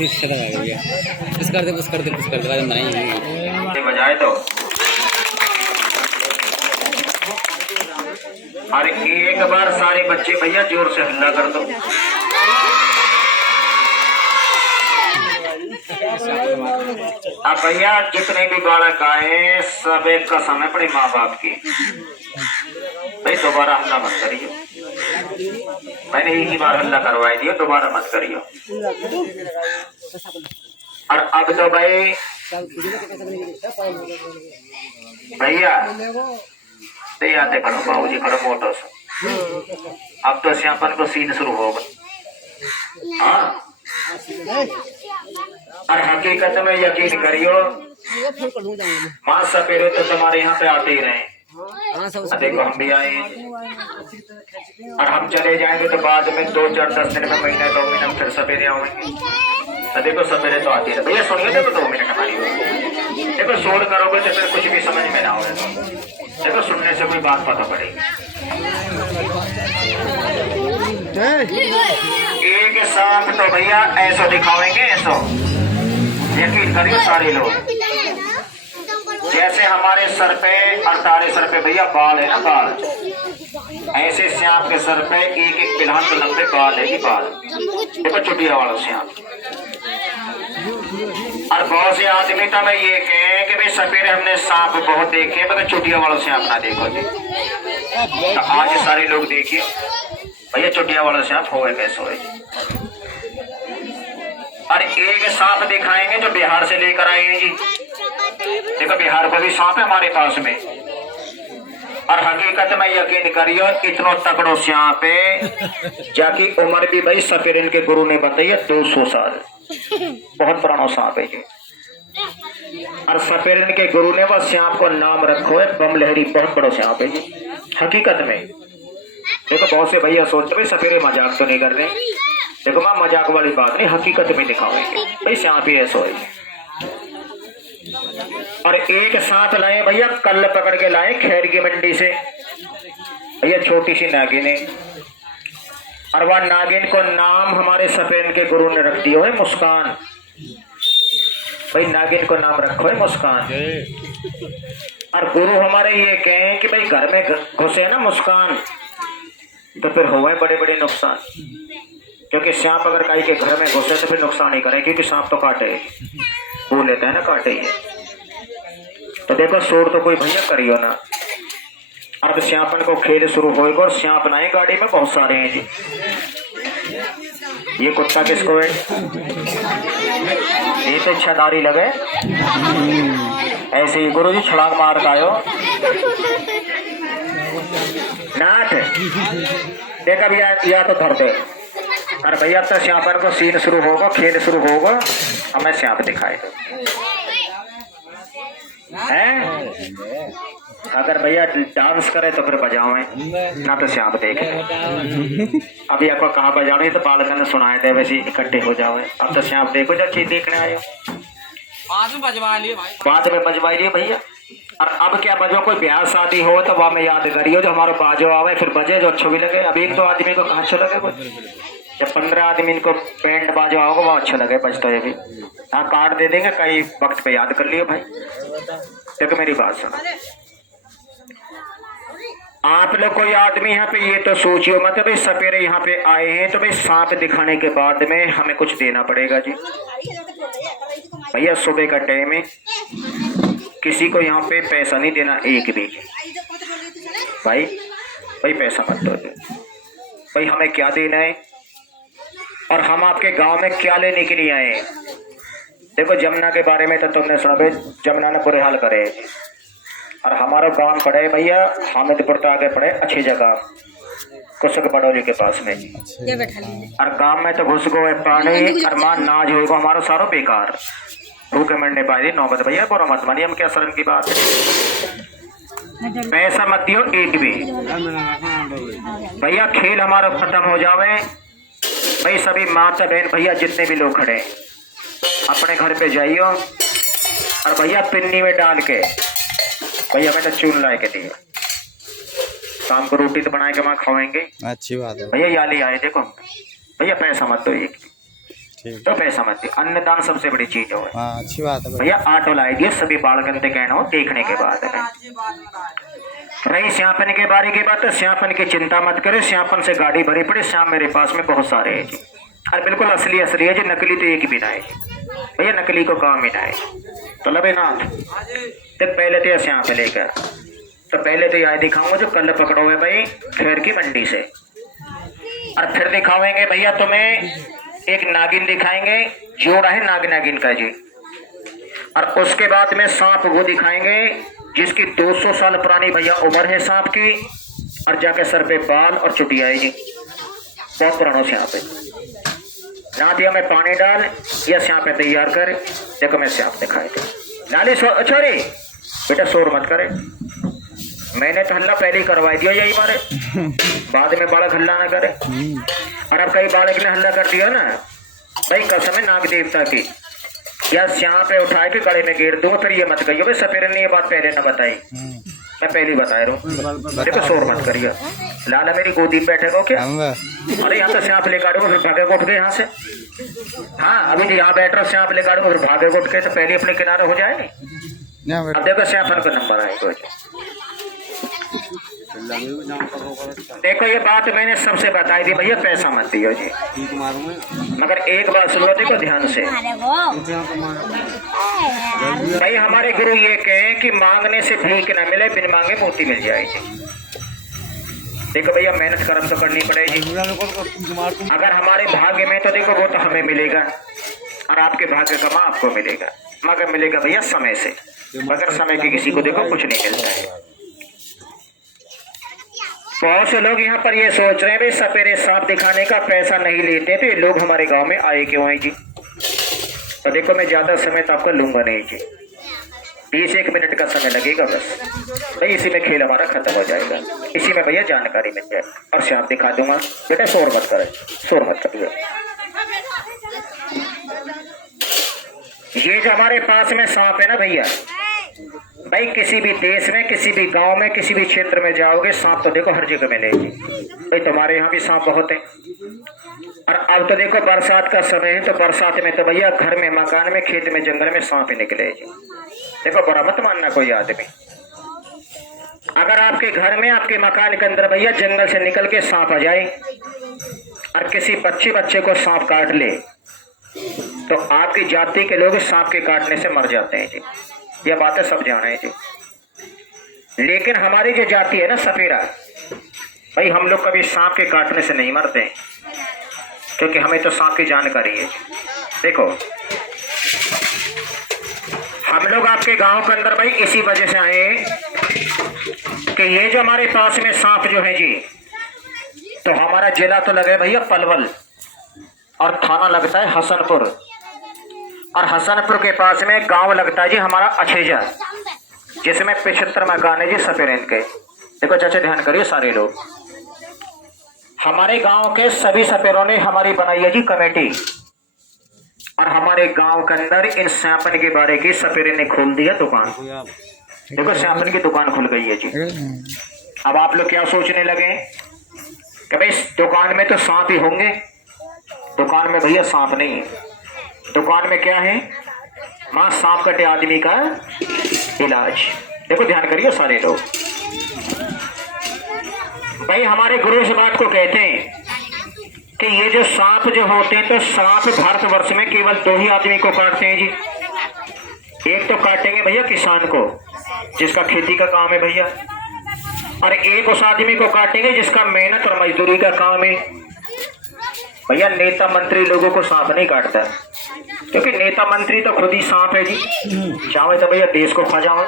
Push कर दे बाद में नहीं बजाए तो अरे एक बार सारे बच्चे भैया जोर से हल्ला कर दो। अब भैया जितने भी बालक आए सब एक कसम है अपने माँ बाप की, भाई दोबारा हल्ला मत करियो। मैंने एक ही बार हल्ला करवाई दिया, दोबारा मत करियो। और अब तो भाई भैया नहीं आते करो बाबूजी करो मोटो से। अब तो श्यापन को सीन शुरू होगा। हाँ और हकीकत में यकीन करियो माँ सपेरे तो तुम्हारे यहाँ पे आते ही रहे। देखो हम भी आए और हम चले जाएंगे तो बाद में 2-4-10 दिन में महीने 2 महीने फिर सपेरे आएंगे। देखो सपेरे तो आती है भैया। सुनिए देखो 2 मिनट हमारी देखो शोर करोगे तो फिर कुछ भी समझ में ना होगा। देखो सुनने से कोई बात पता पड़ेगी। एक साथ तो भैया ऐसा दिखाएंगे ऐसा यकीन करिए सारे लोग। जैसे हमारे सर पे और तारे सर पे भैया बाल है ना बाल, ऐसे श्याम के सर पे एक बिल्हन तो लंबे बाल है ही बाल। देखो चुटिया वाला श्याम। और बहुत से आदमी तो मैं ये कहें कि भाई सपेरे हमने सांप बहुत देखे मगर चुटिया वाला श्याम ना देखो जी। तो आज सारे लोग देखिए भैया चुटिया वाला सांप होए कैसे होए। और एक सांप दिखाएंगे जो बिहार से लेकर आएंगे जी। देखो बिहार का भी सांप है हमारे पास में। और हकीकत में यकीन करियो इतना तकड़ो सांप है जाकि उम्र भी भाई सपेरन के गुरु ने बताई है 200 साल। बहुत पुराना सांप है जी। और सपेरन के गुरु ने वह सांप को नाम रखो है बम लहरी। बहुत बड़ा सांप है जी हकीकत में। देखो बहुत से भैया सोचते भाई सपेरे मजाक तो नहीं कर रहे। देखो मां मजाक वाली बात नहीं, हकीकत में दिखाओगे भाई सांप ही ऐसा है। और एक सांप लाए भैया कल पकड़ के लाए खैर की मंडी से भैया छोटी सी नागिन है। और वह नागिन को नाम हमारे सफेद के गुरु ने रख दिया है मुस्कान। भाई नागिन को नाम रखो है मुस्कान। और गुरु हमारे ये कहें कि भाई घर में घुसे ना मुस्कान तो फिर हो गए बड़े बड़े नुकसान। क्योंकि सांप अगर कहीं के घर में घुसे तो फिर नुकसान ही करे क्योंकि सांप तो काटे वो लेता है ना काटे ही। तो देखो शोर तो कोई भैया करियो ना। अब श्यापन को खेल शुरू होएगा और श्याप लाए गाड़ी में बहुत सारे हैं जी। ये कुत्ता किसको है? ये तो छदारी लगे ऐसे ही गुरु जी छलांग मार का आयो नाथ देखा भैया या तो धर दे। अरे भैया अब तो श्यापन को सीन शुरू होगा खेल शुरू होगा हमें श्याप दिखाए हैं। अगर भैया डांस करे तो फिर बजाओ ना तो श्याप देखे। अभी आपको कहाँ बजाओ तो बालक ने सुनाए थे वैसे इकट्ठे हो जाओ। अब तो श्याप देखो जब चीज देखने आए बाद में बजवा लिए भाई। बाद में बजवा लिए भैया। और अब क्या बजो कोई ब्याह शादी हो तो वह में याद करियो जो हमारा बाजो आवे फिर बजे जो अच्छो भी लगे। अभी 1-2 आदमी को कहाँ अच्छा लगे जब 15 आदमी इनको बैंड बाजो आओगे वो अच्छा लगे बजता है भी। हाँ कार्ड दे देंगे कई वक्त पे याद कर लियो भाई। देखो मेरी बात सुनो आप लोग कोई आदमी यहाँ पे ये तो सोचियो मत भाई सपेरे यहाँ पे आए हैं तो भाई सांप दिखाने के बाद में हमें कुछ देना पड़ेगा जी। भैया सुबह का टाइम है किसी को यहाँ पे पैसा नहीं देना एक भी भाई। भाई पैसा मत दो भाई। हमें क्या देना है और हम आपके गांव में क्या लेने के लिए आए हैं। देखो जमुना के बारे में तो तुमने सुना भाई जमुना ने बुरे हाल करे और हमारा गांव पड़े भैया हामिदपुर तो आगे पड़े अच्छी जगह कुसक बडौली के पास में। और गांव में तो घुस गए पानी और मां नाज होगा हमारा सारा बेकार भूखे मरने पाए नौबत भैया बुरा मत मानिए। हम क्या शर्म की बात है। पैसा मत दियो एक भी भैया। खेल हमारा खत्म हो जावे भाई। सभी माता बहन भैया जितने भी लोग खड़े अपने घर पे जाइयो और भैया पिन्नी में डाल के भैया मैंने चून लाए के दिए। शाम को रोटी तो बनाए के वहाँ खाएंगे। अच्छी बात है भैया याली आए देखो भैया पैसा मत दो एक ठीक। तो पैसा मत दियो। अन्नदान सबसे बड़ी चीज हो। हाँ अच्छी बात है भाई। भैया ऑटो लाई दिए सभी बाल गंदे कहना हो देखने के बाद है। रही श्यापन के बारे की बात, श्यापन की चिंता मत करे, श्यापन से गाड़ी भरी पड़ी, श्याम मेरे पास में बहुत सारे है जी, और बिल्कुल असली असली है जी, नकली तो एक भी ना है भैया, नकली को काम ही ना है। तो लबे नाथ तो पहले तो श्याम पे लेकर, तो पहले तो यह दिखाऊंगा जो कल पकड़ो है भाई खैर की मंडी से, और फिर दिखावेंगे भैया तुम्हें एक नागिन दिखाएंगे, जोड़ा है नाग नागिन का जी, और उसके बाद में सांप वो दिखाएंगे जिसकी 200 साल पुरानी भैया उम्र है सांप की, और जाके सर पे बाल और चुटिया है जी, बहुत पुराना सांप है। ना दिया मैं पानी डाल या सांप पे तैयार कर, देखो मैं सांप दिखाए थे लाली छोरी बेटा शोर मत करे, मैंने तो हल्ला पहले ही करवा दिया यही मारे, बाद में बालक हल्ला ना करे, और अब कई बालक ने हल्ला कर दिया ना भाई कसम है नाग देवता की, या श्याम पे उठा के गले में गिर दूं, फिर ये मत कहियो भाई सपेरे ने ये बात पहले ना बताई, मैं पहले ही बता रहा हूँ, देखो शोर मत करिए। लाला मेरी गोदी में बैठेगा क्या? अरे यहाँ तो श्याम लेकर आएगा फिर भागेगा उठ के यहाँ से, हाँ अभी यहाँ बैठ रहा श्याम लेकर आएगा फिर भागेगा उठ के, तो पहले अपने किनारे हो जाए नहीं। अब देखो श्याम का नंबर आएगा। देखो ये बात मैंने सबसे बताई थी भैया पैसा मत दियो जी, मगर एक बात सुनो देखो ध्यान से भाई, हमारे गुरु ये कहे कि मांगने से भीख न मिले, बिन मांगे मोती मिल जाएगी। देखो भैया मेहनत कर्म तो करनी पड़ेगी, अगर हमारे भाग्य में तो देखो वो तो हमें मिलेगा, और आपके भाग्य का माँ आपको मिलेगा, मगर मिलेगा भैया समय से, मगर समय के किसी को देखो कुछ नहीं मिलता है। बहुत से लोग यहाँ पर ये सोच रहे हैं भाई सपेरे सांप दिखाने का पैसा नहीं लेते, तो ये लोग हमारे गांव में आए क्यों हैं जी? तो देखो मैं ज्यादा समय तो आपका लूंगा नहीं जी, 20-1 मिनट का समय लगेगा बस भाई, इसी में खेल हमारा खत्म हो जाएगा, इसी में भैया जानकारी मिल जाए, और सांप दिखा दूंगा। बेटा शोर मत करे, शोर मत करिए। ये जो हमारे पास में सांप है ना भैया भाई, किसी भी देश में किसी भी गांव में किसी भी क्षेत्र में जाओगे सांप तो देखो हर जगह मिलेगी भाई, तुम्हारे यहाँ भी सांप बहुत है। और अब तो देखो बरसात का समय है, तो बरसात में तो भैया घर में मकान में खेत में जंगल में सांप ही निकलेगी। देखो बड़ा मत मानना कोई आदमी, अगर आपके घर में आपके मकान के अंदर भैया जंगल से निकल के सांप आ जाए और किसी बच्चे को सांप काट ले, तो आपकी जाति के लोग सांप के काटने से मर जाते हैं जी, यह बातें सब जाने जी। लेकिन हमारी जो जाति है ना सपेरा भाई, हम लोग कभी सांप के काटने से नहीं मरते हैं, क्योंकि हमें तो सांप की जानकारी है। देखो हम लोग आपके गांव के अंदर भाई इसी वजह से आए कि ये जो हमारे पास में सांप जो है जी, तो हमारा जिला तो लगे भैया पलवल, और थाना लगता है हसनपुर, और हसनपुर के पास में गांव लगता है जी हमारा अछेजा, जिसमें 75 मकान है जी सपेरेन के। देखो चाचा ध्यान करिए सारे लोग, हमारे गांव के सभी सपेरों ने हमारी बनाई है जी कमेटी, और हमारे गांव के अंदर इन श्यापन के बारे की सपेरे ने खोल दिया दुकान। देखो श्यापन की दुकान खुल गई है जी। अब आप लोग क्या सोचने लगे कि भाई दुकान में तो सांप ही होंगे, दुकान में भैया सांप नहीं है, दुकान में क्या है मां सांप कटे आदमी का इलाज। देखो ध्यान करिए सारे लोग, भाई हमारे गुरु इस बात को कहते हैं कि ये जो सांप जो होते हैं, तो सांप भारतवर्ष में केवल 2 ही आदमी को काटते हैं जी। एक तो काटेंगे भैया किसान को जिसका खेती का काम है भैया, और एक उस आदमी को काटेंगे जिसका मेहनत और मजदूरी का काम है भैया। नेता मंत्री लोगों को सांप नहीं काटता, क्योंकि नेता मंत्री तो खुद ही सांप है जी, चाहे तो भैया देश को खा जाओ।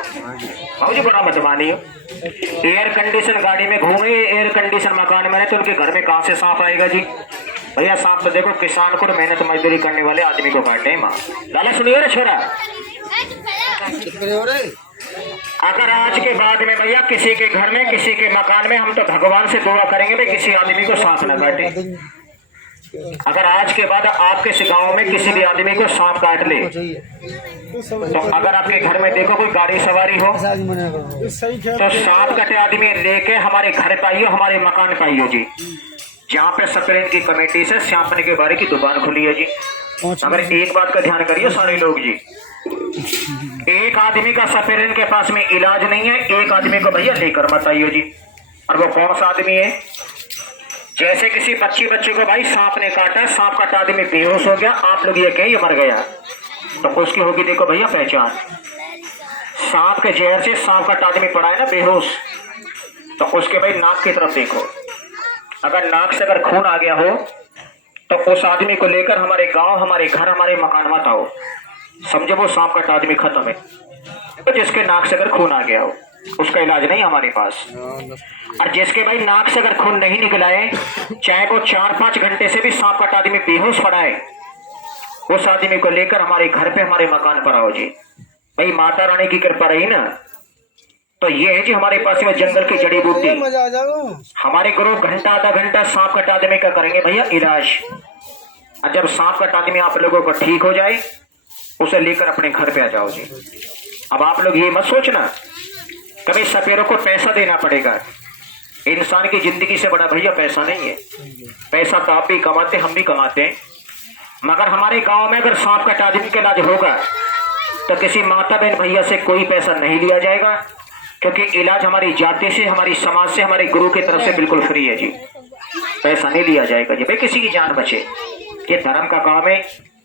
मुझे बड़ा मत मानिए, एयर कंडीशन गाड़ी में घूमे, एयर कंडीशन मकान में रहे, तो उनके घर में कहां से सांप आएगा जी? भैया सांप तो देखो किसान को मेहनत मजदूरी करने वाले आदमी को काटे हैं माँ। लाला सुनिए रे छोरा, अगर आज के बाद में भैया किसी के घर में किसी के मकान में, हम तो भगवान से दुआ करेंगे भाई किसी आदमी को सांप न काटे। अगर आज के बाद आपके गांव में किसी भी आदमी को सांप काट ले, तो अगर आपके घर में देखो कोई गाड़ी सवारी हो, तो सांप कटे आदमी लेके हमारे घर पाइयो, हमारे मकान पाइयो जी, जहाँ पे सपेरेन की कमेटी से श्यापन के बारे की दुकान खुली है जी। मगर एक बात का ध्यान करिए सारे लोग जी, एक आदमी का सफेरन के पास में इलाज नहीं है, एक आदमी को भैया लेकर मत आइए जी। और वो कौन सा आदमी है? जैसे किसी बच्चे को भाई सांप ने काटा, सांप काटा आदमी बेहोश हो गया, आप लोग ये कहिए मर गया, तो उसकी होगी देखो भैया पहचान। सांप के जहर से सांप काटा आदमी पड़ा है ना बेहोश, तो उसके भाई नाक की तरफ देखो, अगर नाक से अगर खून आ गया हो तो उस आदमी को लेकर हमारे गांव, हमारे घर, हमारे मकान मत आओ, समझो वो सांप काटा आदमी खत्म है। तो जिसके नाक से अगर खून आ गया हो उसका इलाज नहीं हमारे पास। और जिसके भाई नाक से अगर खून नहीं निकला है, चाहे वो 4-5 घंटे से भी सांप काटा आदमी बेहोश पड़ा है, उस आदमी को लेकर हमारे घर पे, हमारे मकान पर आओ जी। भाई माता रानी की कृपा रही ना, तो ये है जी हमारे पास में जंगल की जड़ी बूटी। हमारे गुरु घंटा आधा घंटा सांप काटा आदमी का करेंगे भैया इलाज। और जब सांप काटा आदमी आप लोगों को ठीक हो जाए, उसे लेकर अपने घर पे आ जाओ जी। अब आप लोग ये मत सोचना कभी सपेरों को पैसा देना पड़ेगा, इंसान की जिंदगी से बड़ा भैया पैसा नहीं है। पैसा तो आप भी कमाते, हम भी कमाते हैं, मगर हमारे गांव में अगर सांप काटा आदमी का इलाज होगा तो किसी माता बहन भैया से कोई पैसा नहीं लिया जाएगा, क्योंकि इलाज हमारी जाति से, हमारी समाज से, हमारे गुरु की तरफ से बिल्कुल फ्री है जी, पैसा नहीं लिया जाएगा जी। भाई किसी की जान बचे, ये धर्म का काम है,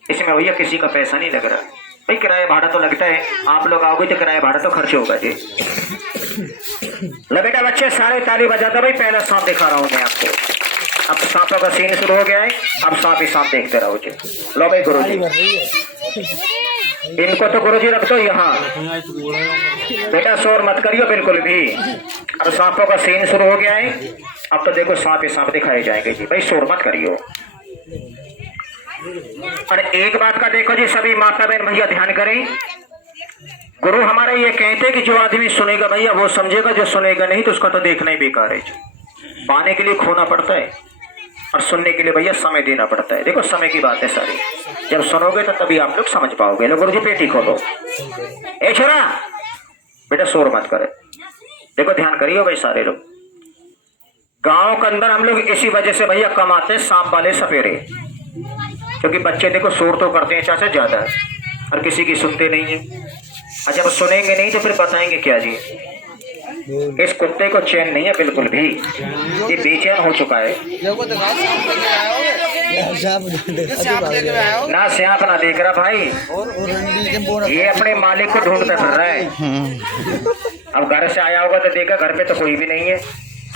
इसमें भैया किसी का पैसा नहीं लग रहा। भाई किराया भाड़ा तो लगता है, आप लोग आओगे तो किराया भाड़ा तो खर्च होगा जी। लो बेटा बच्चे सारे ताली बजाता, भाई पहला सांप दिखा रहा हूँ मैं आपको। अब सांपों का सीन शुरू हो गया है, अब सांप ही सांप देखते रहो जी। लो भाई गुरु जी, इनको तो गुरु जी रख दो यहाँ, बेटा शोर मत करियो बिल्कुल भी। अब सांपों का सीन शुरू हो गया है, अब तो देखो सांप ही सांप दिखाए जाएंगे जी, भाई शोर मत करियो। और एक बात का देखो जी, सभी माता बहन भैया ध्यान करें, गुरु हमारे ये कहते कि जो आदमी सुनेगा भैया वो समझेगा, जो सुनेगा नहीं तो उसका तो देखना ही बेकार है। पाने के लिए खोना पड़ता है और सुनने के लिए भैया समय देना पड़ता है। देखो समय की बात है सारी, जब सुनोगे तो तभी आप लोग समझ पाओगे। लो गुरु जी पेटी खोलो, ए छोरा बेटा शोर मत करे, देखो ध्यान करियो भाई सारे लोग। गांव के अंदर हम लोग इसी वजह से भैया कमाते सांप वाले सपेरे, क्योंकि बच्चे देखो शोर तो करते हैं चाचा ज्यादा, और किसी की सुनते नहीं है। और जब सुनेंगे नहीं तो फिर बताएंगे क्या जी। इस कुत्ते को चैन नहीं है बिल्कुल भी, ये बेचैन हो चुका है। ना सांप ना देख रहा भाई, ये अपने मालिक को ढूंढता फिर रहा है। अब घर से आया होगा तो देखा घर पे तो कोई भी नहीं है,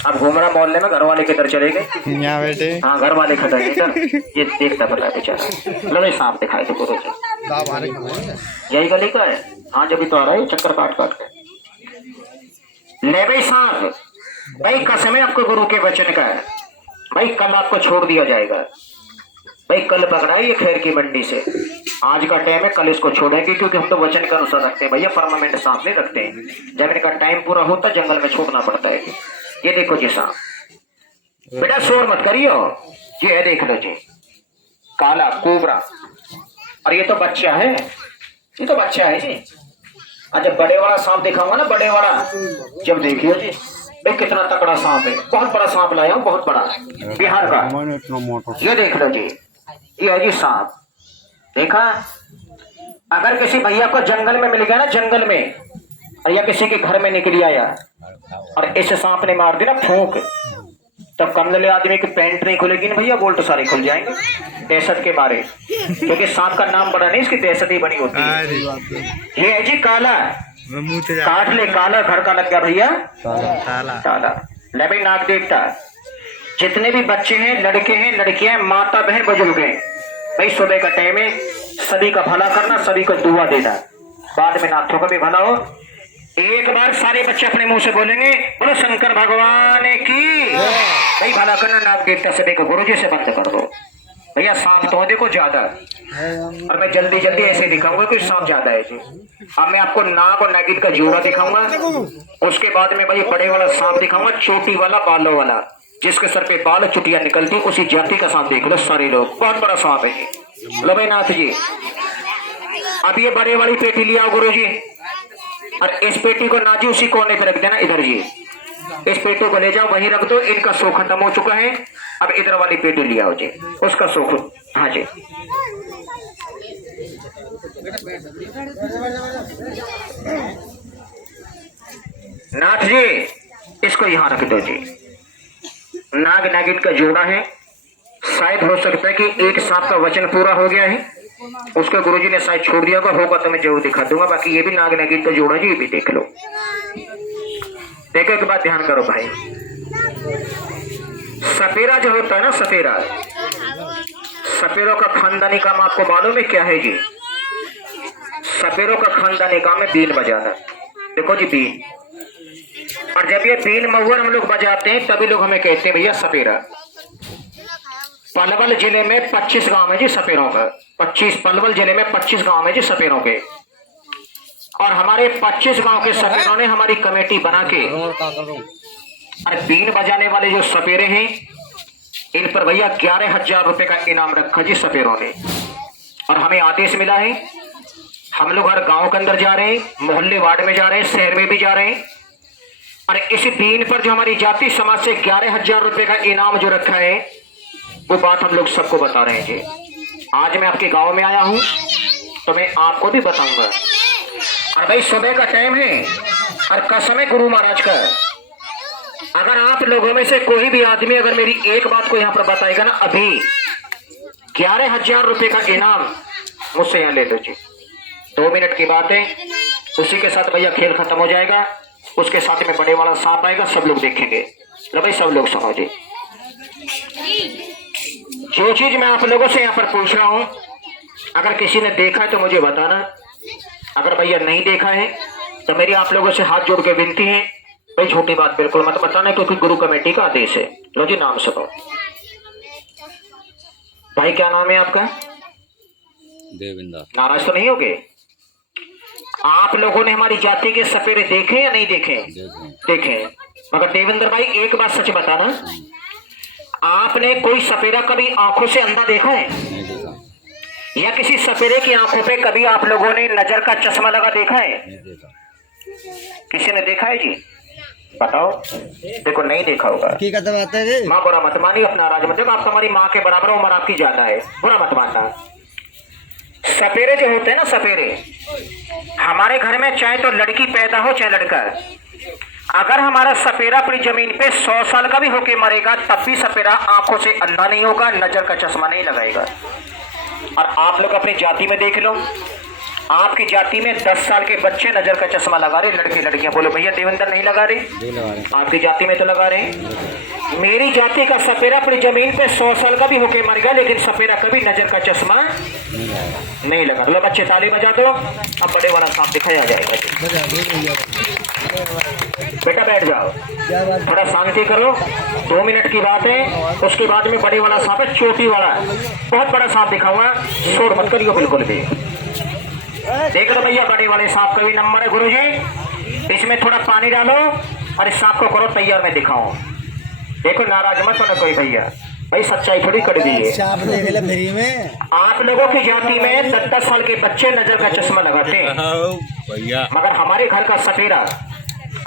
अब घूम रहा मोहल्ले में, घर वाले किधर चले गए यहाँ बेटे, हाँ घर वाले खड़ा है इधर, ये देखता पड़ा है बेचारा। लो सांप दिखाए तो गुरु जी, यही गली का है, हाँ जब तो आ रहा है चक्कर काट काट के। ले भाई सांप, भाई कसम है आपको गुरु के वचन का है, भाई कल आपको छोड़ दिया जाएगा। भाई कल पकड़ा है ये खैर की मंडी से, आज का टाइम है, कल इसको छोड़ेंगे, क्योंकि हम तो वचन के अनुसार रखते हैं भैया, परमानेंट सांप नहीं रखते हैं। जब इनका टाइम पूरा होता जंगल में छोड़ना पड़ता है। ये देखो जी सांप, बेटा शोर मत करियो, ये है देख लो जी काला कोबरा, और ये तो बच्चा है, ये तो बच्चा है जी। अच्छा बड़े वाला सांप दिखाऊंगा ना, बड़े वाला जब देखियो जी, भाई कितना तकड़ा सांप है, बहुत बड़ा सांप लाया हूँ, बहुत बड़ा बिहार का। ये देख लो जी, ये है जी सांप। देखा, अगर किसी भैया को जंगल में मिल गया ना, जंगल में, या किसी के घर में निकल आया और इस सांप ने मार दी ना फूंक, तब कमले आदमी की पैंट नहीं खुलेगी ना भैया, बोल्ट सारे खुल जाएंगे दहशत के मारे, क्योंकि सांप का नाम बड़ा नहीं, इसकी दहशत ही बनी होती है। ये है जी काला, काट ले काला, घर का लग गया भैया काला। ले भाई नाक देखता, जितने भी बच्चे हैं, लड़के हैं, लड़कियां, माता बहन बुजुर्ग हैं, भाई सुबह का टाइम है, सभी का भला करना, सभी को दुआ देना, बाद में नाथों का भी भला हो। एक बार सारे बच्चे अपने मुंह से बोलेंगे बोलो शंकर भगवान की, भाई भला करना, नाक देखता सभी को गुरु जी से बंद कर दो भैया। सांप तो देखो ज्यादा, और मैं जल्दी जल्दी ऐसे दिखाऊंगा कोई सांप ज्यादा है जी। अब मैं आपको नाग और नागिन का जोड़ा दिखाऊंगा, उसके बाद में भाई बड़े वाला सांप दिखाऊंगा, चोटी वाला, बालों वाला, जिसके सर पे बाल चुटिया निकलती, उसी जाति का सांप देख लो सारे लोग, बहुत बड़ा सांप है जी। लो भाई नाथ जी, अब ये बड़े वाली पेटी लिया गुरु जी, और इस पेटी को ना जी उसी कोने पे रख देना, इधर जी इस पेटी को ले जाओ वहीं रख दो, इनका शो खत्म हो चुका है। अब इधर वाली पेटी लिया हो जी, उसका शो, हाँ जी नाथ जी इसको यहाँ रख दो जी। नाग नागिन का जोड़ा है, शायद हो सकता है कि एक सांप का वचन पूरा हो गया है, उसको गुरुजी ने शायद छोड़ दिया होगा तो मैं जरूर दिखा दूंगा। बाकी ये भी नाग नागिन का जोड़ा जी, ये भी देख लो। देखो एक बात ध्यान करो भाई, सपेरा जो होता है ना, सपेरा, सपेरों का खानदानी काम आपको मालूम है क्या है जी? सपेरों का खानदानी काम है बीन बजाना। देखो जी बीन, और जब ये बीन महुआ हम लोग बजाते हैं तभी लोग हमें कहते हैं भैया सपेरा। पलवल जिले में 25 गांव है जी सपेरों का, 25 पलवल जिले में 25 गांव है जी सपेरों के, और हमारे 25 गांव के सपेरों ने हमारी कमेटी बना के और बीन बजाने वाले जो सपेरे हैं इन पर भैया 11,000 रुपए का इनाम रखा जी सपेरों ने। और हमें आदेश मिला है, हम लोग हर गांव के अंदर जा रहे हैं, मोहल्ले वार्ड में जा रहे हैं, शहर में भी जा रहे हैं, और इस बीन पर जो हमारी जाति समाज से 11,000 रुपए का इनाम जो रखा है वो बात हम लोग सबको बता रहे हैं जी। आज मैं आपके गांव में आया हूं तो मैं आपको भी बताऊंगा। और भाई सुबह का टाइम है और कसम है गुरु महाराज का, अगर आप लोगों में से कोई भी आदमी अगर मेरी एक बात को यहाँ पर बताएगा ना, अभी 11,000 रुपए का इनाम मुझसे यहाँ ले लो जी। 2 मिनट की बात है, उसी के साथ भैया खेल खत्म हो जाएगा, उसके साथ में बड़े वाला सांप आएगा, सब लोग देखेंगे। तो भाई सब लोग सुनो जी, जो चीज मैं आप लोगों से यहाँ पर पूछ रहा हूं, अगर किसी ने देखा है तो मुझे बताना, अगर भैया नहीं देखा है तो मेरी आप लोगों से हाथ जोड़ के विनती है, भाई छोटी बात बिल्कुल मत बताना क्योंकि गुरु कमेटी का आदेश है। लो जी नाम सुनो। भाई क्या नाम है आपका? देविंदर। नाराज तो नहीं होगे? आप लोगों ने हमारी जाति के सपेरे देखे या नहीं देखे? देखे। मगर देवेंद्र भाई एक बात सच बताना, आपने कोई सपेरा कभी आंखों से अंधा देखा है? नहीं देखा। या किसी सपेरे की आंखों पे कभी आप लोगों ने नजर का चश्मा लगा देखा है? नहीं देखा। किसी ने देखा है जी? बताओ। देखो नहीं देखा होगा। माँ बुरा मत मानिए, अपना राज मतलब आप हमारी माँ के बराबर उम्र आपकी ज्यादा है, बुरा मत मानना। सपेरे जो होते हैं ना, सपेरे हमारे घर में चाहे तो लड़की पैदा हो चाहे लड़का, अगर हमारा सपेरा अपनी जमीन पे 100 साल का भी होके मरेगा तब भी सपेरा आंखों से अंधा नहीं होगा, नजर का चश्मा नहीं लगाएगा। और आप लोग अपनी जाति में देख लो, आपकी जाति में 10 साल के बच्चे नजर का चश्मा लगा रहे, लड़के लड़कियां। बोलो भैया देवेंद्र नहीं लगा रहे? आपकी जाति में तो लगा रहे। मेरी जाति का सपेरा अपनी जमीन पे 100 साल का भी होके मर गया लेकिन सपेरा कभी नजर का चश्मा नहीं लगा। बोलो बच्चे ताली बजा दो, अब बड़े वाला सांप दिखाया जाएगा। बेटा बैठ जाओ, थोड़ा शांति करो, 2 मिनट की बात है। उसके बाद में बड़े वाला सांप है, चोटी वाला बहुत बड़ा सांप दिखाऊंगा, शोर मत करियो बिल्कुल भी। देख लो भैया बड़े वाले सांप का भी नंबर है गुरुजी, इसमें थोड़ा पानी डालो और इस सांप को करो तैयार, मैं दिखाऊं। देखो नाराज मत होना कोई भैया, भाई सच्चाई थोड़ी कर दी है। आप लोगों की जाति में 10-10 साल के बच्चे नजर का चश्मा लगाते हैं, मगर हमारे घर का सपेरा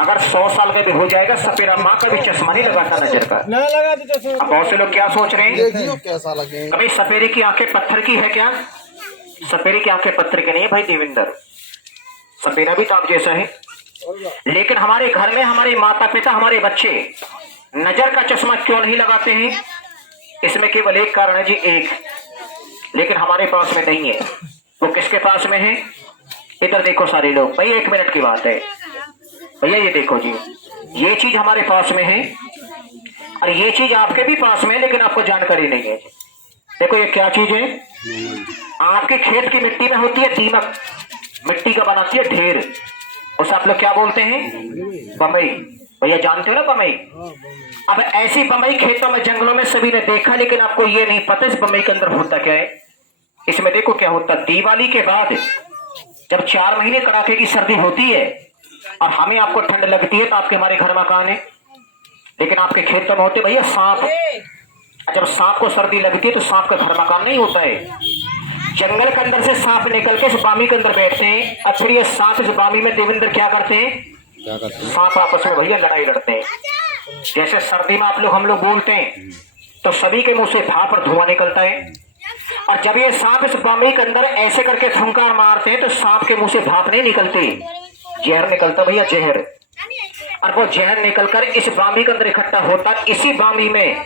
अगर 100 साल का भी हो जाएगा, सपेरा माँ का भी चश्मा नहीं लगाता नजर का। अब बहुत से लोग क्या सोच रहे हैं, अभी सपेरे की आंखें पत्थर की है क्या? सपेरे की आंखें पत्थर की नहीं है भाई देवेंद्र, सपेरा भी तो आप जैसा है। लेकिन हमारे घर में हमारे माता पिता हमारे बच्चे नजर का चश्मा क्यों नहीं लगाते हैं? इसमें केवल एक कारण है जी, एक, लेकिन हमारे पास में नहीं है। वो किसके पास में है? इधर देखो सारे लोग, भाई 1 मिनट की बात है भैया, ये देखो जी, ये चीज हमारे पास में है और ये चीज आपके भी पास में है लेकिन आपको जानकारी नहीं है। देखो ये क्या चीज है, आपके खेत की मिट्टी में होती है दीमक, मिट्टी का बनाती है ढेर, उसे आप लोग क्या बोलते हैं? बम्बई। भैया जानते हो ना बम्बई? अब ऐसी बम्बई खेतों में जंगलों में सभी ने देखा, लेकिन आपको ये नहीं पता इस बम्बई के अंदर होता क्या है। इसमें देखो क्या होता, दिवाली के बाद जब 4 महीने कड़ाके की सर्दी होती है और हमें आपको ठंड लगती है तो आपके हमारे घर मकान है, लेकिन आपके खेतों में होते भैया सांप। जब सांप को सर्दी लगती है तो सांप का घर मकान नहीं होता है, जंगल के अंदर से सांप निकल के इस बामी के अंदर बैठते हैं और फिर ये सांप इस बामी में देवेंद्र क्या करते हैं? सांप आपस में भैया लड़ाई लड़ते हैं। जैसे सर्दी में आप लोग हम लोग बोलते हैं तो सभी के मुंह से भाप और धुआं निकलता है, और जब ये सांप इस बामी के अंदर ऐसे करके फुंकार मारते हैं तो सांप के मुंह से भाप नहीं निकलती, जहर निकलता भैया, जहर। और वो जहर निकलकर इस बामी के अंदर इकट्ठा होता। इसी बामी में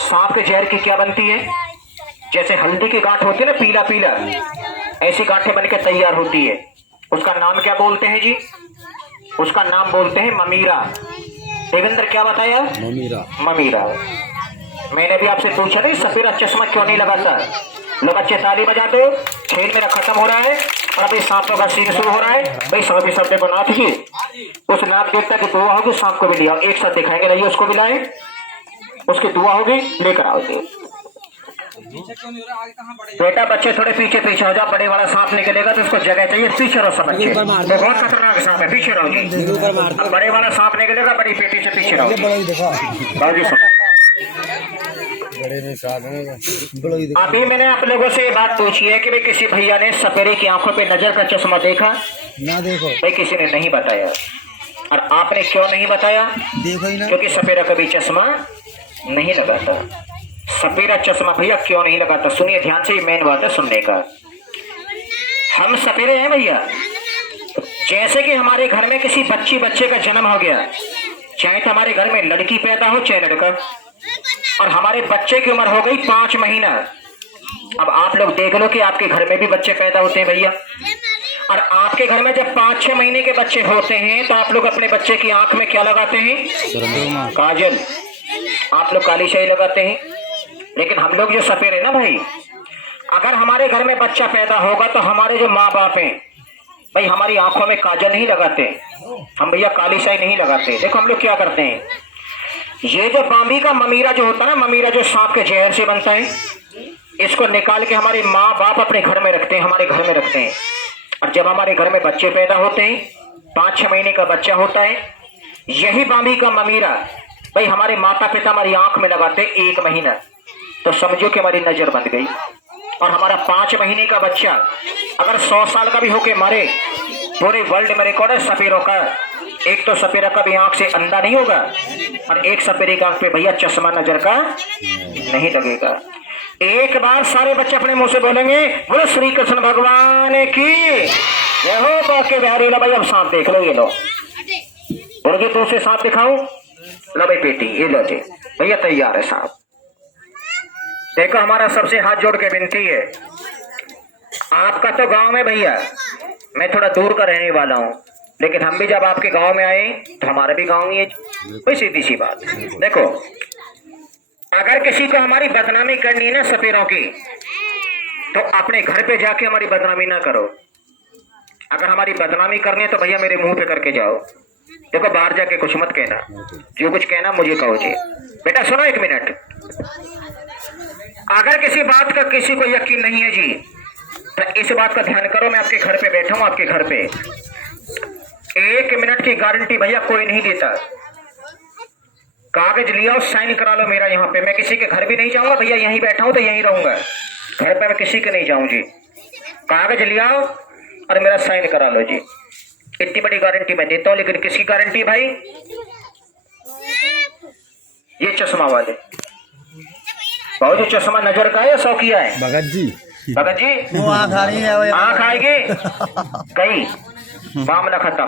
सांप के जहर की क्या बनती है, जैसे हल्दी की गांठ होती है ना, पीला पीला, ऐसी गांठें बनकर तैयार होती है। उसका नाम क्या बोलते हैं जी? उसका नाम बोलते हैं ममीरा। देवेंद्र क्या बताया? ममीरा। ममीरा। मैंने भी आपसे पूछा था सफेद चश्मा क्यों नहीं लगाता? लोग अच्छे ताली बजा दो, खेल मेरा खत्म हो रहा है और अभी सांपों का सीन शुरू हो रहा है। भाई सभी शब्द को नाथ जी, उस नाथ देवता की दुआ होगी, सांप को भी लिया, एक साथ दिखाएंगे, रहिए उसको भी लाए, उसकी दुआ होगी, लेकर आओ। बेटा बच्चे थोड़े पीछे पीछे हो जाओ, बड़े वाला सांप निकलेगा तो उसको जगह चाहिए, पीछे रहो सब बच्चे, वो बहुत खतरनाक सांप है, पीछे रहो जी। अब बड़े वाला सांप निकलेगा, बड़ी पेटी से पीछे रहो। अभी मैंने आप लोगों से ये बात पूछी है कि भाई किसी भैया ने सपेरे की आंखों पे नजर का चश्मा देखा? ना देखो भाई, किसी ने नहीं बताया। और आपने क्यों नहीं बताया? देखो ही ना, क्योंकि सपेरा कभी चश्मा नहीं लगाता। सपेरा चश्मा भैया क्यों नहीं लगाता? सुनिए ध्यान से, मेन बात है सुनने का। हम सपेरे हैं भैया। जैसे कि हमारे घर में किसी बच्चे का जन्म हो गया, चाहे तो हमारे घर में लड़की पैदा हो चाहे लड़का, और हमारे बच्चे की उम्र हो गई 5 महीना। अब आप लोग देख लो कि आपके घर में भी बच्चे पैदा होते हैं भैया, और आपके घर में जब 5-6 महीने के बच्चे होते हैं तो आप लोग अपने बच्चे की आंख में क्या लगाते हैं? काजल। आप लोग काली शाही लगाते हैं। लेकिन हम लोग जो सफेद है ना भाई, अगर हमारे घर में बच्चा पैदा होगा तो हमारे जो माँ बाप हैं भाई, हमारी आंखों में काजल नहीं लगाते, हम भैया काली शाही नहीं लगाते। देखो हम लोग क्या करते हैं, ये जो बामी का ममीरा जो होता है ना, ममीरा जो सांप के जहर से बनता है, इसको निकाल के हमारे माँ बाप अपने घर में रखते हैं, हमारे घर में रखते हैं। और जब हमारे घर में बच्चे पैदा होते हैं, 5-6 महीने का बच्चा होता है, यही बामी का ममीरा भाई हमारे माता पिता हमारी आंख में लगाते 1 महीना, तो समझो कि हमारी नजर बन गई। और हमारा 5 महीने का बच्चा अगर 100 साल का भी होके मरे, पूरे वर्ल्ड में रिकॉर्ड है सपेरों का। एक तो सपेरा का भी आंख से अंधा नहीं होगा, और एक सपेरे की आंख पे भैया चश्मा नजर का नहीं लगेगा। एक बार सारे बच्चे अपने मुंह से बोलेंगे, बोलो श्री कृष्ण भगवान की जय हो। बाकी बिहारी लो भाई, अब सांप देख लो, ये लो, बोलोगे तो से सांप दिखाओ, लो भाई पेटी, ये लो जी भैया, तैयार है सांप। देखो हमारा सबसे हाथ जोड़ के विनती है, आपका तो गांव में भैया, मैं थोड़ा दूर का रहने वाला हूँ, लेकिन हम भी जब आपके गांव में आए तो हमारा भी गांव ही है, कोई सीधी सी बात। देखो अगर किसी को हमारी बदनामी करनी है ना सपेरों की, तो अपने घर पे जाके हमारी बदनामी ना करो। अगर हमारी बदनामी करनी है तो भैया मेरे मुंह पे करके जाओ। देखो बाहर जाके कुछ मत कहना, जो कुछ कहना मुझे कहो जी। बेटा सुनो 1 मिनट, अगर किसी बात का किसी को यकीन नहीं है जी, तो इस बात का ध्यान करो, मैं आपके घर पे बैठा हूं, आपके घर पे 1 मिनट की गारंटी भैया कोई नहीं देता। कागज लिया और साइन करा लो मेरा यहाँ पे, मैं किसी के घर भी नहीं जाऊंगा भैया, यहीं बैठा हूं तो यहीं रहूंगा, घर पे मैं किसी के नहीं जाऊं जी। कागज लिया और मेरा साइन करा लो जी, इतनी बड़ी गारंटी मैं देता हूं। लेकिन किसकी गारंटी भाई? ये चश्मा वाले भाई, जो चश्मा नजर का है या शौकिया है? भगत जी, भगत जी वो आँख आ रही है, आँख आएगी कहीं मामला खत्म।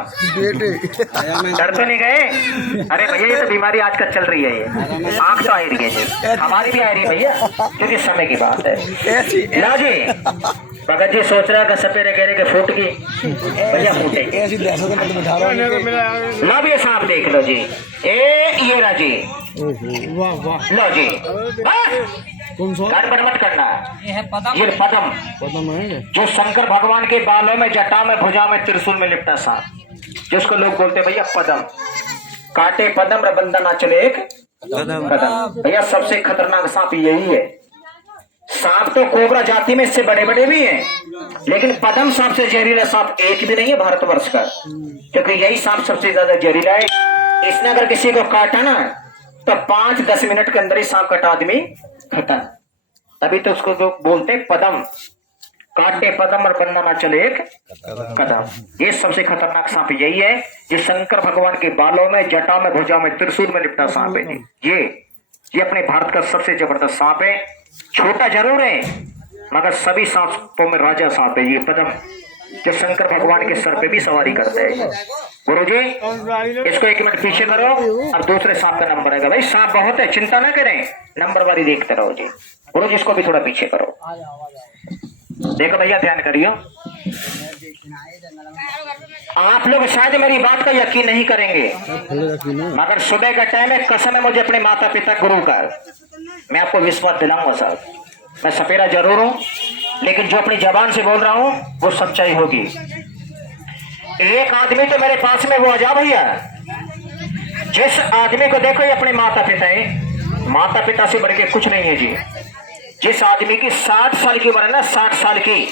डर तो नहीं गए? अरे भैया ये तो बीमारी आजकल चल रही है, ये आँख तो आ रही है जी, हमारी भी आ रही है भैया, क्योंकि समय की बात है। ला जी भगत जी सोच रहा है सपेरे कह रहे के फूट की, भैया फूटे। ला भी सांप देख लो जी, ये रहा जी, लो जी, गड़बड़ मत करना। ये पदम है जो शंकर भगवान के बालों में, जटा में, भुजा में, त्रिशूल में लिपटा सांप, जिसको लोग बोलते भैया पदम। काटे पदम रबंदा ना चले एक कदम। भैया सबसे खतरनाक सांप यही है। सांप तो कोबरा जाति में इससे बड़े बड़े भी हैं, लेकिन पदम सांप से जहरीला सांप एक भी नहीं है भारतवर्ष का, क्योंकि यही सांप सबसे ज्यादा जहरीला है। इसने अगर किसी को काटा ना तो 5-10 मिनट के अंदर ही सांप कटा आदमी खत्म। तभी तो उसको जो बोलते पदम, काटे पदम और बंदा ना चले एक कदम। ये सबसे खतरनाक सांप यही है, जो शंकर भगवान के बालों में, जटा में, भुजा में, त्रिशूल में लिपटा सांप है। ये अपने भारत का सबसे जबरदस्त सांप है। छोटा जरूर है मगर सभी सांपों में राजा सांप है ये पदम, जो शंकर भगवान के सर पे भी सवारी करते हैं। गुरुजी इसको 1 मिनट पीछे करो और दूसरे सांप का नंबर आएगा। भाई सांप बहुत है, चिंता ना करें, नंबर वाली देखते रहो जी। गुरुजी इसको भी थोड़ा पीछे करो। देखो भैया ध्यान करियो, आप लोग शायद मेरी बात का यकीन नहीं करेंगे, मगर सुबह का टाइम है, कसम है मुझे अपने माता पिता गुरु का, मैं आपको विश्वास दिलाऊंगा साहब। मैं सपेरा जरूर हूं, लेकिन जो अपनी जबान से बोल रहा हूं वो सच्चाई होगी। एक आदमी तो मेरे पास में वो आ जा भैया, जिस आदमी को देखो ये अपने माता पिता है, माता पिता से बढ़ के कुछ नहीं है जी। जिस आदमी की 60 साल की उम्र है ना, 60 साल की,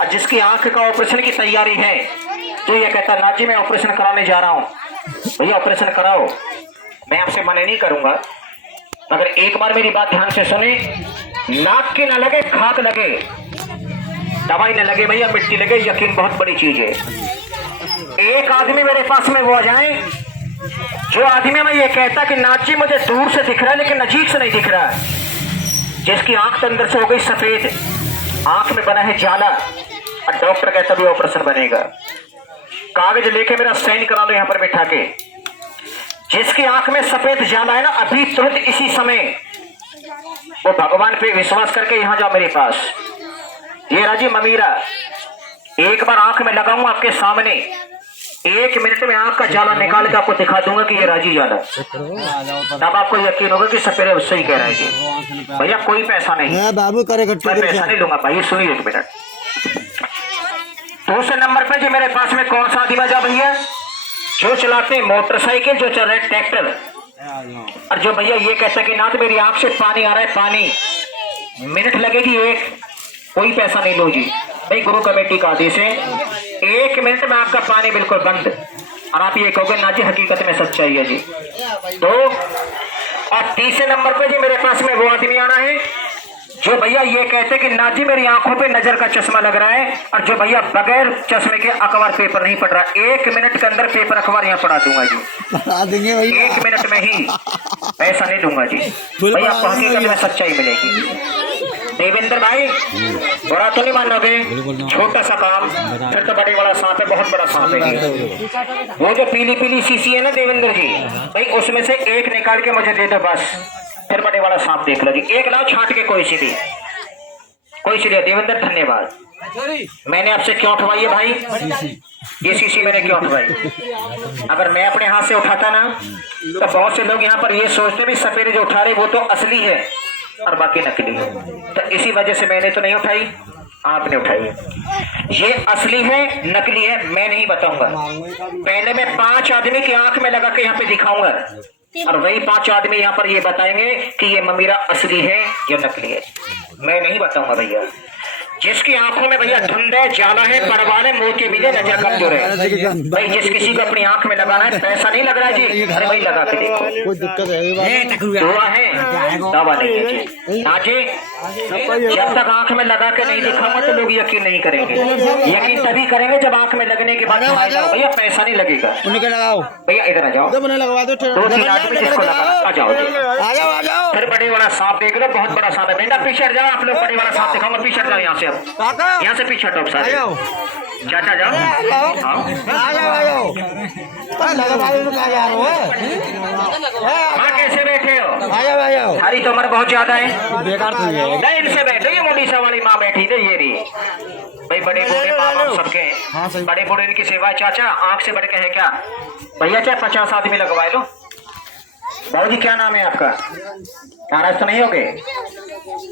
और जिसकी आंख का ऑपरेशन की तैयारी है, तो ये कहता ना जी मैं ऑपरेशन कराने जा रहा हूं। भैया ऑपरेशन कराओ, मैं आपसे मना नहीं करूंगा, मगर एक बार मेरी बात ध्यान से सुने। नाक की न लगे, खाक लगे, दवाई न लगे भैया, मिट्टी लगे, यकीन बहुत बड़ी चीज है। एक आदमी मेरे पास में वो आ जाए, जो आदमी मैं ये कहता कि नाथ जी मुझे दूर से दिख रहा है लेकिन नजीक से नहीं दिख रहा, जिसकी आंख तो अंदर से हो गई सफेद, आंख में बना है जाला, और डॉक्टर कहता भी ऑपरेशन बनेगा। कागज लेके मेरा साइन करा लो यहाँ पर बैठा के। जिसकी आंख में सफेद जाला है ना, अभी तुरंत इसी समय वो भगवान पे विश्वास करके यहाँ जाओ मेरे पास। ये राजी ममीरा, एक बार आंख में लगाऊंगा आपके सामने, 1 मिनट में आंख का जाला निकाल के आपको दिखा दूंगा कि ये राजी जाला, तब आपको यकीन होगा कि सपेरे उससे ही कह रहे हैं। भैया कोई पैसा नहीं, बाबू करे मैं पैसा नहीं लूंगा भाई, सुनिए 1 मिनट। दूसरे नंबर पे जो मेरे पास में कौन सा आदमी जा भैया, जो चलाते मोटरसाइकिल, जो चल रहे ट्रैक्टर, और जो भैया ये कहता है कि ना तो मेरी आंख से पानी आ रहा है, पानी मिनट लगेगी 1, कोई पैसा नहीं लो जी भाई, गुरु कमेटी का आदेश है, 1 मिनट में आपका पानी बिल्कुल बंद। और आप ये कहोगे ना जी हकीकत में सच्चाई है जी। तो और तीसरे नंबर पे जी मेरे पास में वो आदमी आना है, जो भैया ये कहते कि ना जी मेरी आंखों पे नजर का चश्मा लग रहा है, और जो भैया बगैर चश्मे के अखबार पेपर नहीं पढ़ रहा, 1 मिनट के अंदर पेपर अखबार यहाँ पढ़ा दूंगा जी, पढ़ा देंगे भैया, 1 मिनट में ही, पैसा नहीं दूंगा जी भैया, आपको हकीकत में सच्चाई मिलेगी। देवेंद्र भाई बुरा तो नहीं मानोगे, छोटा सा काम फिर तो बड़े वाला सांप है, बहुत बड़ा सांप है। वो जो पीली पीली शीशी है ना देवेंद्र जी भाई, उसमें से 1 निकाल के मुझे दे दो बस, फिर बड़े वाला सांप देख लो जी। 1 लाओ छांट के, कोई सी लिया। देवेंद्र धन्यवाद। मैंने आपसे क्यों उठवाई है भाई, ये शीशी मैंने क्यों उठवाई? अगर मैं अपने हाथ से उठाता ना, तो बहुत से लोग यहाँ पर ये सोचते भी सपेरे जो उठा रहे वो तो असली है और बाकी नकली है, तो इसी वजह से मैंने तो नहीं उठाई, आपने उठाई है। ये असली है नकली है मैं नहीं बताऊंगा, पहले मैं 5 आदमी की आंख में लगा के यहाँ पे दिखाऊंगा, और वही 5 आदमी यहाँ पर ये बताएंगे कि ये ममीरा असली है या नकली है, मैं नहीं बताऊंगा भैया। जिसकी आंखों में भैया धुंध है, जाला है, परवाने, मोती मिले, नजर कमजोर है भाई, जिस किसी को अपनी आंख में लगाना है, पैसा नहीं लग रहा है जी, अरे भाई लगा के देखो, कोई दिक्कत है दुआ है दवा नहीं है जी। हाँ जी, जब तक आंख में लगा के नहीं दिखाऊंगा तो लोग यकीन नहीं करेंगे, यकीन तभी करेंगे जब आंख में लगने के बाद भैया पैसा नहीं लगेगा। उन्हें लगाओ भैया इधर आ जाओ, लगवा दो, 2-3 आदमी जिसको लगा आ जाओ जी। आ जाओ। फिर बड़े वाला सांप देख लो, बहुत बड़ा सांप है बेटा, पीछे हट जाओ आप लोग, बड़े वाला सांप दिखाऊंगा, पीछे हट जाओ यहाँ से, अब यहाँ से पीछे हटो सारे, चाचा जाओ माँ कैसे बैठे हो? हरी तो उम्र बहुत ज्यादा है, बेकार तो है, नहीं इनसे बैठो, ये मोडीसा वाली माँ बैठी थी, ये रही भाई, बड़े बूढ़े माँ बाप सबके, बड़े बूढ़े इनकी सेवा है। चाचा आंख से बढ़ के है क्या भैया, क्या 50 आदमी लगवाए लो। बाबू जी क्या नाम है आपका? नाराज तो नहीं हो गए?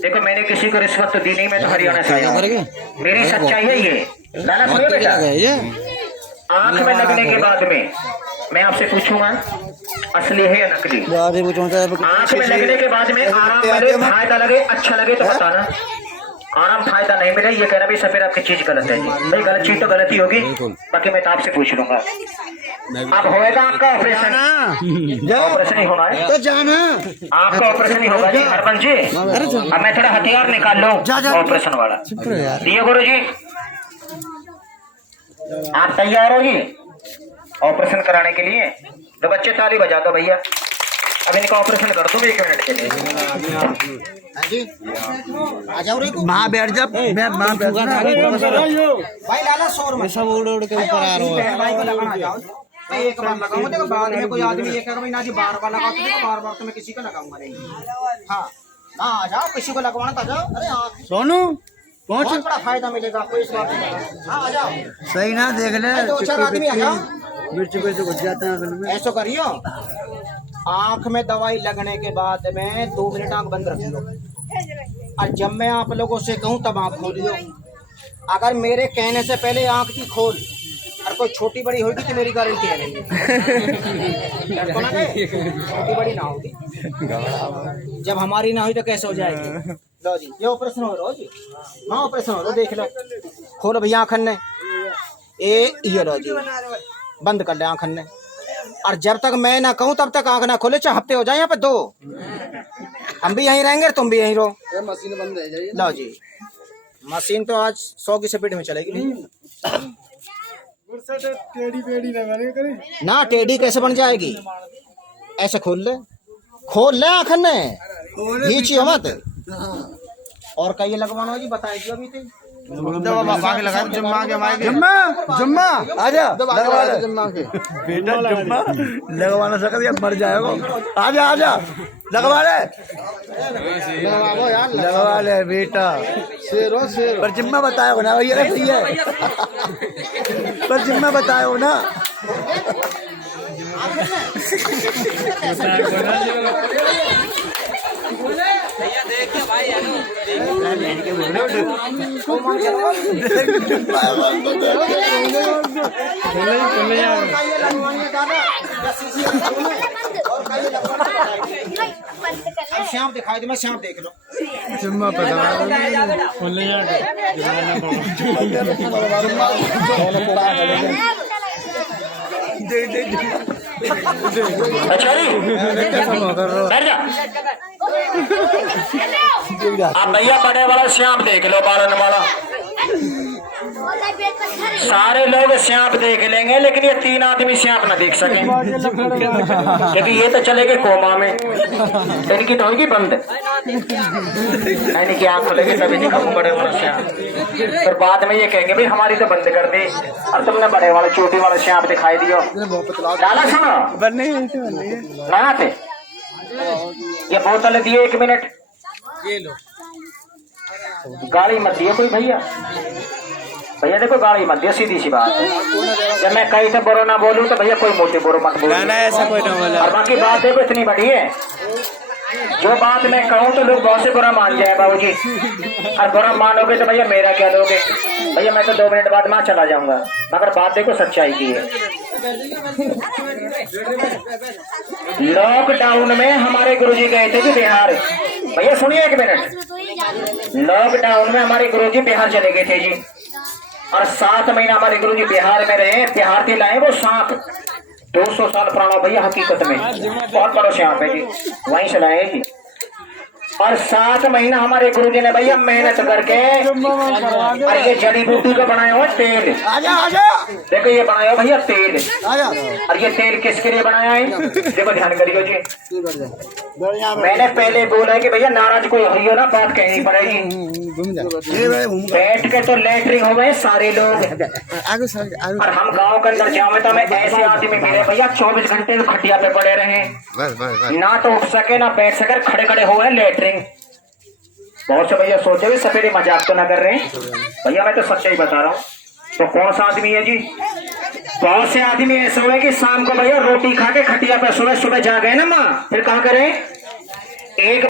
देखो मैंने किसी को रिश्वत तो दी नहीं, मैं तो हरियाणा से आया हूं, मेरी सच्चाई है ये। लाना सुनिए बेटा, आंख में लगने के बाद में मैं आपसे पूछूंगा असली है या नकली। आंख में लगने के बाद में आराम मिले, फायदा लगे, अच्छा लगे तो बताना, आराम फायदा नहीं मिले ये कहना भी सफेद आपकी चीज गलत है जी भाई, गलत चीज तो गलती होगी, बाकी मैं तो आपसे पूछ लूंगा। अब होएगा आपका ऑपरेशन, ऑपरेशन ही होना है तो जाना, आपका ऑपरेशन ही होगा जी हरबंस जी। अब मैं थोड़ा हथियार निकाल लूं ऑपरेशन वाला, दिए गुरु जी, आप तैयार हो जी ऑपरेशन कराने के लिए? तो बच्चे ताली बजा दो भैया, अब इनका ऑपरेशन कर दूंगा 1 मिनट के लिए। हाँ जी आ जाओ रे को वहाँ बैठ जा मैं वहाँ बैठना भाई लाला शोर में सब उड़ उड़ के ऊपर आ रहा है भाई को लगाना जाओ मैं एक बार लगाऊंगा देखो बाद में कोई आदमी ये कहेगा भाई ना जी बार-बार लगाओ तो देखो बार-बार तो मैं किसी का लगाऊंगा नहीं। हाँ ना आ जाओ किसी को लगवाना तो जाओ। अरे हाँ सोनू पहुँच बहुत बड़ा फायदा मिलेगा आपको इस बात में। हाँ आ जाओ सही ना देख ले दो चार आदमी आ जाओ मिर्च पे से घुस जाते हैं असल में ऐसा करियो आंख में दवाई लगने के बाद में 2 मिनट आंख बंद रखियो और जब मैं आप लोगों से कहूँ तब आंख खोलियो। अगर मेरे कहने से पहले आंख की खोल और कोई छोटी बड़ी होगी तो मेरी गारंटी है नहीं। डर तो ना गए? छोटी बड़ी ना होगी जब हमारी ना हुई तो कैसे हो जाएगी। लो जी ये ऑपरेशन हो रहा है जी। हाँ ऑपरेशन हो रहा देख लो खोलो भैया आँखन ने ये लो जी बंद कर ले आँखन ने और जब तक मैं ना कहूँ तब तक आंख ना खोले चाहे हफ्ते हो जाए यहाँ पे 2 हम भी यहीं रहेंगे तुम भी यहीं रहो। मशीन बंद है जाइए लो जी मशीन तो आज 100 की स्पीड में चलेगी नहीं। ना टेढ़ी कैसे बन जाएगी ऐसे खोल ले आँखन ने खींचियो मत। और कहीं लगवाना जी बताएगी अभी तो जम्मा आजा लगवा ले बेटा जम्मा लगवा ना सकते अब मर जाएगा। आजा आजा लगवा ले लगवा ले बेटा शेर पर जिम्मा बताया ना भैया सही है पर जिम्मा बताया ना श्याम दिखाई दे मैं श्याम देख लो जिम्मा अब भैया बड़े वाला श्याम देख लो बालन वाला सारे लोग श्याम देख लेंगे लेकिन ये 3 आदमी श्याम ना देख सकें क्योंकि ये तो चलेगे कोमा में इनकी तो होगी बंद इनकी आंख खुलेगी तभी दिखाऊं बड़े वाला श्याम। फिर बाद में ये कहेंगे भाई हमारी तो बंद कर दी और तुमने बड़े वाले छोटी वाला श्याम दिखाई दियो। लाला सुनो लाना थे ये बोतल दिए 1 मिनट गाड़ी मत दिए कोई भैया देखो गाड़ी मत दिया सीधी सी बात है। जब मैं कहीं से बोरो ना बोलूं तो भैया कोई मोटे बोरो मत बोलो ऐसा कोई ना बोला। और बाकी बात देखो इतनी बड़ी है जो बात मैं कहूँ तो लोग बहुत से बुरा मान जाए बाबूजी और बुरा मानोगे तो भैया मेरा क्या दोगे भैया मैं तो 2 मिनट बाद वहाँ चला जाऊंगा मगर बात देखो सच्चाई की है। लॉकडाउन में हमारे गुरुजी गए थे जी बिहार। भैया सुनिए 1 मिनट लॉकडाउन में हमारे गुरुजी बिहार चले गए थे जी और 7 महीना हमारे गुरुजी बिहार में रहे। बिहार से लाए वो सांप 200 साल पुराना भैया हकीकत में बहुत बड़ा सांप है जी वहीं से लाए जी और 7 महीना हमारे गुरुजी ने भैया मेहनत करके और ये जड़ी बूटी का बनाया हुआ तेल देखो ये बनाया हुआ भैया तेल और ये तेल किसके लिए बनाया है देखो ध्यान करियो जी। मैंने पहले बोला है कि भैया नाराज कोई हो ना बात कहनी पड़ेगी। बैठ के तो लेटरिंग हो गए सारे लोग और हम गांव के अंदर जाओ तो हमें ऐसे आदमी मिले भैया 24 घंटे तो खटिया पे पड़े रहे ना तो उठ सके ना बैठ सके खड़े खड़े हो गए लेटरिंग। बहुत से भैया सोचे हुए सफेरे मजाक तो ना कर रहे हैं भैया मैं तो सच्चाई बता रहा हूँ। तो कौन सा आदमी है जी बहुत से आदमी ऐसे हुए कि शाम को भैया रोटी खा के खटिया पे सुबह सुबह जा गए ना माँ फिर कहाँ करें एक